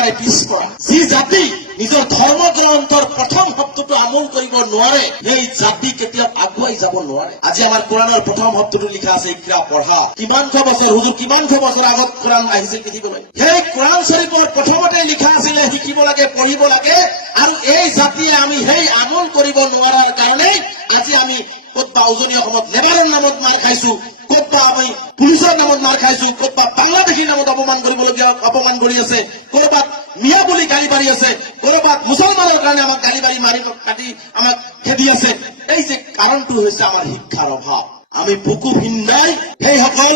একেবাৰে পিছপৰা। যি জাতি নিজৰ ধৰ্ম গ্ৰন্থৰ প্ৰথম শব্দটো আমোল কৰিব নোৱাৰে, সেই জাতি কেতিয়াও আগুৱাই যাব নোৱাৰে। আজি আমাৰ কোৰাণৰ প্ৰথম শব্দটো লিখা আছে ইকৰা, পঢ়া। কিমানশ বছৰ হুজুৰ কিমানশ বছৰ আগত কোৰাণ আহিছিল পৃথিৱীলৈ। সেই কোৰাণ শৰীফৰ প্ৰথমতে লিখা আছিলে শিকিব লাগে, পঢ়িব লাগে। আৰু এই জাতিয়ে আমি সেই আমোল কৰিব নোৱাৰাৰ কাৰণে আজি আমি ক'তবা উজনি অসমত লেবাৰৰ নামত মাৰ খাইছো, ক'তবা আমি পুলিচৰ নামত মাৰ খাইছো, ক'তবা বাংলাদেশীৰ নামত অপমান কৰি আছে, ক'ৰবাত মিয়া বুলি গালি পাৰি আছে, ক'ৰবাত মুছলমানৰ কাৰণে আমাক গালি পাৰি মাৰি কাটি আমাক খেদি আছে। এই যে কাৰণটো হৈছে আমাৰ শিক্ষাৰ অভাৱ। আমি বুকু ভিন্দাই সেইসকল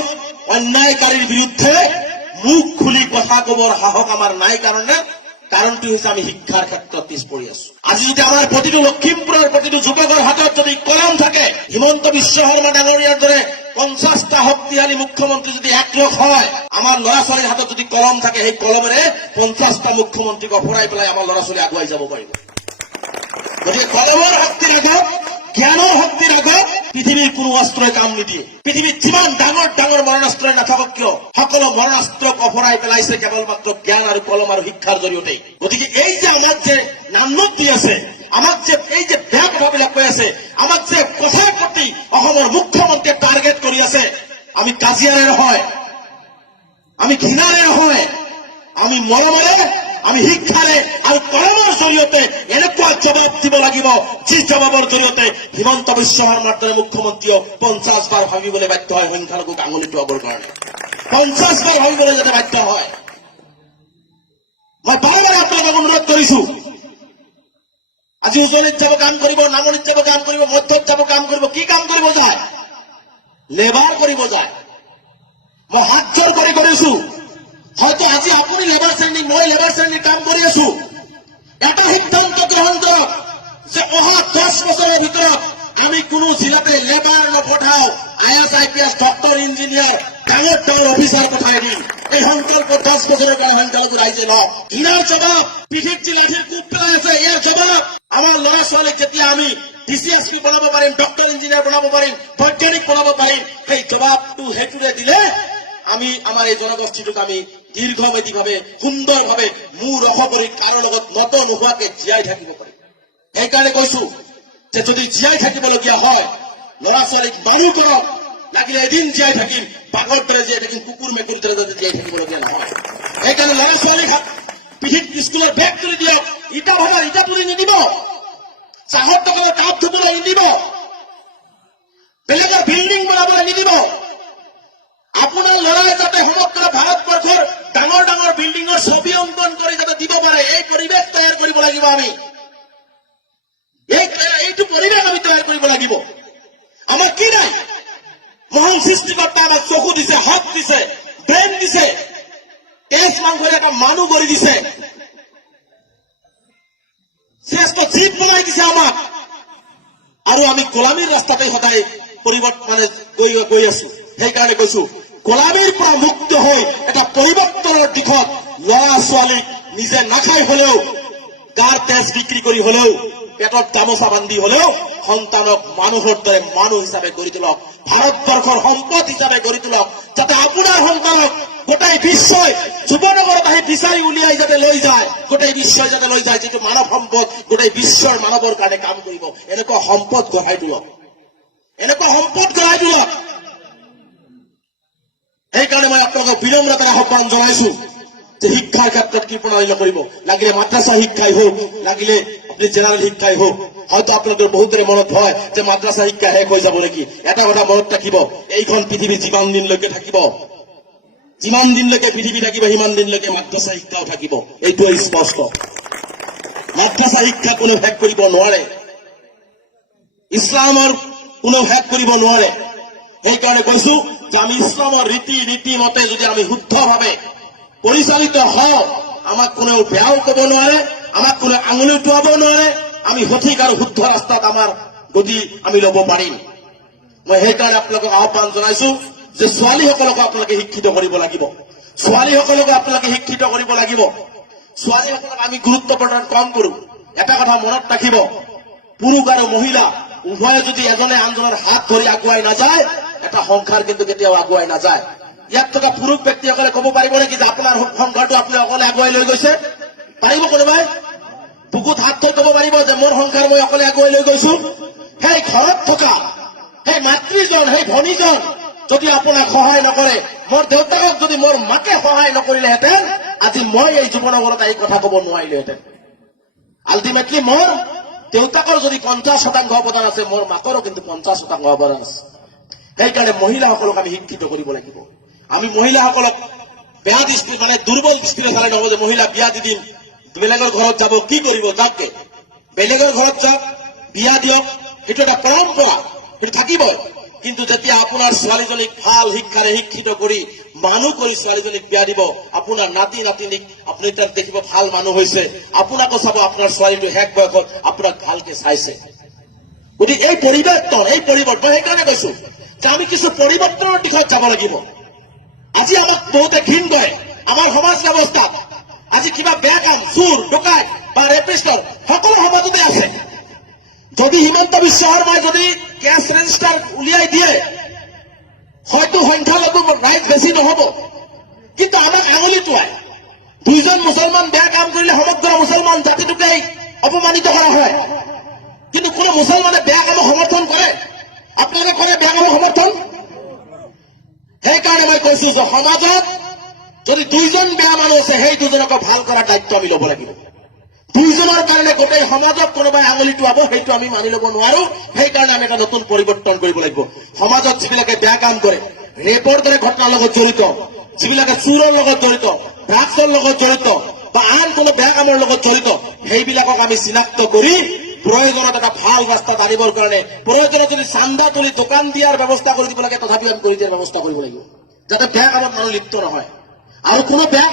অন্যায়কাৰীৰ বিৰুদ্ধে মুখ খুলি কথা কবৰ সাহস আমাৰ নাই কাৰণে কাৰণটো হৈছে আমি শিক্ষাৰ ক্ষেত্ৰত পিছ পৰি আছো। আজি যদি আমাৰ প্ৰতিটো লখিমপুৰৰ প্ৰতিটো যুৱকৰ হাতত যদি কলম থাকে, হিমন্ত বিশ্ব শৰ্মা ডাঙৰীয়াৰ দৰে 50টা শক্তিশালী মুখ্যমন্ত্ৰী যদি একলগ হয়, আমাৰ ল'ৰা ছোৱালীৰ হাতত যদি কলম থাকে, সেই কলমেৰে 50টা মুখ্যমন্ত্ৰীক অফৰাই পেলাই আমাৰ ল'ৰা ছোৱালী আগুৱাই যাব পাৰিব। গতিকে কলমৰ শক্তিৰ আগত, জ্ঞানৰ শক্তিৰ আগত পৃথিৱীৰ কোনো অস্ত্ৰই কাম নিদিয়ে। পৃথিৱীত যিমান ডাঙৰ ডাঙৰ মৰণাস্ত্ৰই নাথাকক কিয়, সকলো মৰণাস্ত্ৰক অফৰাই পেলাইছে কেৱল মাত্ৰ জ্ঞান আৰু কলম আৰু শিক্ষাৰ জৰিয়তে। গতিকে এই যে আমাক যে নামত দি আছে, আমাক যে এই যে বেয়া কথাবিলাক কৈ আছে, আমাক যে কথাৰ প্ৰতি অসমৰ মুখ্যমন্ত্ৰীয়ে টাৰ্গেট কৰি আছে, আমি কাজিয়াৰে নহয়, আমি ঘৃণাৰে নহয়, আমি মৰমেৰে, আমি শিক্ষাৰে আৰু কলমৰ জৰিয়তে এনেকুৱা জবাব দিব লাগিব, যি জবাবৰ জৰিয়তে হিমন্ত বিশ্ব শৰ্মাৰ দৰে মুখ্যমন্ত্ৰীয়েও 50 বাৰ ভাবিবলৈ বাধ্য হয় সংখ্যালঘুক আঙুলি টোৱাবৰ কাৰণে। 50 বাৰ ভাবিবলৈ যাতে বাধ্য হয়। মই বাৰে বাৰে আপোনালোকক অনুৰোধ কৰিছো, আজি উজনিত যাব কাম কৰিব, নামনিত যাব কাম কৰিব, মধ্যত যাব কাম কৰিব। কি কাম কৰিব যায়? লেবাৰ কৰিব যায়। মই হাত জোৰ কৰি কৰিছো, হয়তো আজি আপুনি লেবাৰ শ্ৰেণী, মই লেবাৰ শ্ৰেণীৰ কাম কৰি আছো। এটা সিদ্ধান্ত গ্ৰহণ কৰক যে অহা 10 বছৰৰ ভিতৰত আমি কোনো জিলাতে লেবাৰ নপঠাও, IAS IPS ডক্টৰ ইঞ্জিনিয়াৰ ডাঙৰ ডাঙৰ অফিচাৰ পঠাই দিম। এই সংকল্প 10 বছৰৰ কাৰণে সংখ্যালঘু ৰাইজে লওক। ইয়াৰ জবাব পিঠিত যি লাঠিৰ কোব পেলাই আছে, ইয়াৰ জবাব আমাৰ ল'ৰা ছোৱালীক যেতিয়া আমি DCSP বনাব পাৰিম, ডক্টৰ ইঞ্জিনিয়াৰ বনাব পাৰিম, বৈজ্ঞানিক বনাব পাৰিম, সেই জবাবটো সেইটোৰে দিলে আমি আমাৰ এই জনগোষ্ঠীটোক আমি দীৰ্ঘমেধিভাৱে সুন্দৰভাৱে মূৰ ৰখ কৰি কাৰো লগত নত নোহোৱাকে জীয়াই থাকিব পাৰিম। সেইকাৰণে কৈছো যে যদি জীয়াই থাকিবলগীয়া হয়, ল'ৰা ছোৱালীক মানুহ কৰক, লাগিলে এদিন জীয়াই থাকিম, বাঘৰ দৰে জীয়াই থাকিম, কুকুৰ মেকুৰীৰ দৰে যাতে জীয়াই থাকিবলগীয়া নহয়। সেইকাৰণে ল'ৰা ছোৱালীক পিঠিত স্কুলৰ বেগ তুলি দিয়ক, ইটা ভঙাৰ ইটা তুলি নিদিব, চাহৰ দোকানৰ কাপ ধুবলৈ নিদিব, বেলেগৰ বিল্ডিং বনাবলৈ নিদিব। আপোনাৰ ল'ৰাই যাতে সমগ্ৰ ভাৰতবৰ্ষৰ ডাঙৰ ডাঙৰ বিল্ডিঙৰ ছবি অংকন কৰি যাতে দিব পাৰে, এই পৰিৱেশ তৈয়াৰ কৰিব লাগিব। আমি এইটো পৰিৱেশ আমি তৈয়াৰ কৰিব লাগিব। আমাৰ কি নাই? মহান সৃষ্টিকৰ্তা আমাক চকু দিছে, হাত দিছে, ব্ৰেইন দিছে, তেজ মাংসৰে এটা মানুহ কৰি দিছে, শ্ৰেষ্ঠ জীৱ বনাই দিছে আমাক। আৰু আমি গোলামীৰ ৰাস্তাতে সদায় পৰিৱৰ্তন গৈ আছো। সেইকাৰণে কৈছো, গোলামীৰ পৰা মুক্ত হৈ এটা পৰিৱৰ্তনৰ দিশত ল'ৰা ছোৱালীক নিজে নাখাই হলেও, গাৰ তেজ বিক্ৰী কৰি হলেও, পেটত গামোচা বান্ধি হলেও সন্তানক মানুহৰ দৰে মানুহ হিচাপে গঢ়ি তোলক, ভাৰতবৰ্ষৰ সম্পদ হিচাপে গঢ়ি তোলক, যাতে আপোনাৰ সন্তানক গোটেই বিশ্বই যুৱনগৰত আহি বিচাৰি উলিয়াই যাতে লৈ যায়, গোটেই বিশ্বই যাতে লৈ যায়, যিটো মানৱ সম্পদ গোটেই বিশ্বৰ মানৱৰ কাৰণে কাম কৰিব, এনেকুৱা সম্পদ গঢ়াই তোলক, এনেকুৱা সম্পদ গঢ়াই তোলক। সেইকাৰণে মই আপোনালোকক বিনম্ৰতাৰে আহ্বান জনাইছো যে শিক্ষাৰ ক্ষেত্ৰত কি প্ৰণালী কৰিব, লাগিলে মাদ্ৰাছা শিক্ষাই হওক, লাগিলে আপুনি জেনাৰেল শিক্ষাই হওক। হয়তো আপোনালোকৰ বহুতৰে মনত হয় যে মাদ্ৰাছা শিক্ষা শেষ হৈ যাব নেকি। এটা কথা মনত ৰাখিব, এইখন পৃথিৱী যিমান দিনলৈকে থাকিব, যিমান দিনলৈকে পৃথিৱী থাকিব, সিমান দিনলৈকে মাদ্ৰাছা শিক্ষাও থাকিব। এইটোৱে স্পষ্ট। মাদ্ৰাছা শিক্ষা কোনেও শেষ কৰিব নোৱাৰে, ইছলামৰ কোনেও শেষ কৰিব নোৱাৰে। সেইকাৰণে কৈছো যে আমি ইছলামৰ ৰীতি মতে যদি আমি শুদ্ধভাৱে পৰিচালিত হওঁ, আমাক কোনেও বেয়াও কব নোৱাৰে, আমাক কোনেও আঙুলি উঠুৱাব নোৱাৰে। আমি সঠিক আৰু শুদ্ধ ৰাস্তাত আমাৰ গতি আমি লব পাৰিম। মই সেইকাৰণে আপোনালোকক আহ্বান জনাইছো যে ছোৱালীসকলকো আপোনালোকে শিক্ষিত কৰিব লাগিব, ছোৱালীসকলকো আপোনালোকে শিক্ষিত কৰিব লাগিব। ছোৱালীসকলক আমি গুৰুত্ব প্ৰদান কম কৰো। এটা কথা মনত ৰাখিব, পুৰুষ আৰু মহিলা উভয়ে যদি এজনে আনজনৰ হাত ধৰি আগুৱাই নাযায়, এটা সংসাৰ কিন্তু কেতিয়াও আগুৱাই নাযায়। ইয়াত থকা পুৰুষ ব্যক্তিসকলে ক'ব পাৰিব নেকি যে আপোনাৰ সংসাৰটো আপুনি অকলে আগুৱাই লৈ গৈছে? পাৰিব কোনোবাই? বুকুত হাত থৈ ক'ব পাৰিব যে মোৰ সংসাৰ মই অকলে আগুৱাই লৈ গৈছো? সেই ঘৰত থকা সেই মাতৃজন, সেই ভনীজন যদি আপোনাক সহায় নকৰে, মোৰ দেউতাকক যদি মোৰ মাকে সহায় নকৰিলেহেঁতেন, আজি মই এই জীৱনগৰত এই কথা ক'ব নোৱাৰিলোহেঁতেন। আল্টিমেটলি মোৰ দেউতাকৰ যদি 50% অৱদান আছে, মোৰ মাকৰো কিন্তু 50% অৱদান আছে। সেইকাৰণে মহিলাসকলক আমি শিক্ষিত কৰিব লাগিব। আমি মহিলাসকলক বেয়া দৃষ্টি মানে দুৰ্বল দৃষ্টিৰে চালে নহব যে মহিলা বিয়া দি দিম, বেলেগৰ ঘৰত যাব, কি কৰিব যাওকে, বেলেগৰ ঘৰত যাওক, বিয়া দিয়ক, সেইটো এটা পৰম্পৰা, সেইটো থাকিবই। কিন্তু যেতিয়া আপোনাৰ ছোৱালীজনীক ভাল শিক্ষাৰে শিক্ষিত কৰি মানুহ কৰি ছোৱালীজনীক বিয়া দিব, আপোনাৰ নাতি নাতিনীক আপুনি তাত দেখিব ভাল মানুহ হৈছে, আপোনাকো চাব আপোনাৰ ছোৱালীটো শেষ বয়সত আপোনাক ভালকে চাইছে। গতিকে এই পৰিৱৰ্তন সেইকাৰণে কৈছো যে আমি কিছু পৰিৱৰ্তনৰ দিশত যাব লাগিব। আজি আমাক বহুতে ঘৃণ কৰে আমাৰ সমাজ ব্যৱস্থাত। আজি কিবা বেয়া কাম, চুৰ ডকাইত বা ৰেপিষ্টৰ সকলো সমাজতে আছে। যদি হিমন্ত বিশ্ব শৰ্মাই যদি কেছ ৰেজিষ্টাৰ উলিয়াই দিয়ে, হয়তো সংখ্যালঘু ৰাইজ বেছি নহব, কিন্তু আমাক আঙুলি টোৱাই দুইজন মুছলমান বেয়া কাম কৰিলে সমগ্ৰ মুছলমান জাতিটোকেই অপমানিত কৰা হয়। কিন্তু কোনো মুছলমানে বেয়া কামক সমৰ্থন কৰে? আপোনালোকে কৰে বেয়া কামক সমৰ্থন? সেইকাৰণে মই কৈছো যে সমাজত যদি দুইজন বেয়া মানুহ আছে, সেই দুজনকো ভাল কৰাৰ দায়িত্ব আমি ল'ব লাগিব। দুইজনৰ কাৰণে গোটেই সমাজত কোনোবাই আঙুলি টোৱাব, সেইটো আমি মানি ল'ব নোৱাৰো। সেইকাৰণে আমি এটা নতুন পৰিৱৰ্তন কৰিব লাগিব। সমাজত যিবিলাকে বেয়া কাম কৰে, ৰেপৰ দৰে ঘটনাৰ লগত জড়িত, যিবিলাকে চুৰৰ লগত জড়িত, ড্ৰাগছৰ লগত জড়িত বা আন কোনো বেয়া কামৰ লগত জড়িত, সেইবিলাকক আমি চিনাক্ত কৰি প্ৰয়োজনত এটা ভাল ৰাস্তাত আনিবৰ কাৰণে, প্ৰয়োজনত যদি চান্দা তুলি দোকান দিয়াৰ ব্যৱস্থা কৰি দিব লাগে, তথাপিও আমি কৰি দিয়াৰ ব্যৱস্থা কৰিব লাগিব, যাতে বেয়া কামত মানুহ লিপ্ত নহয় আৰু কোনো বেয়া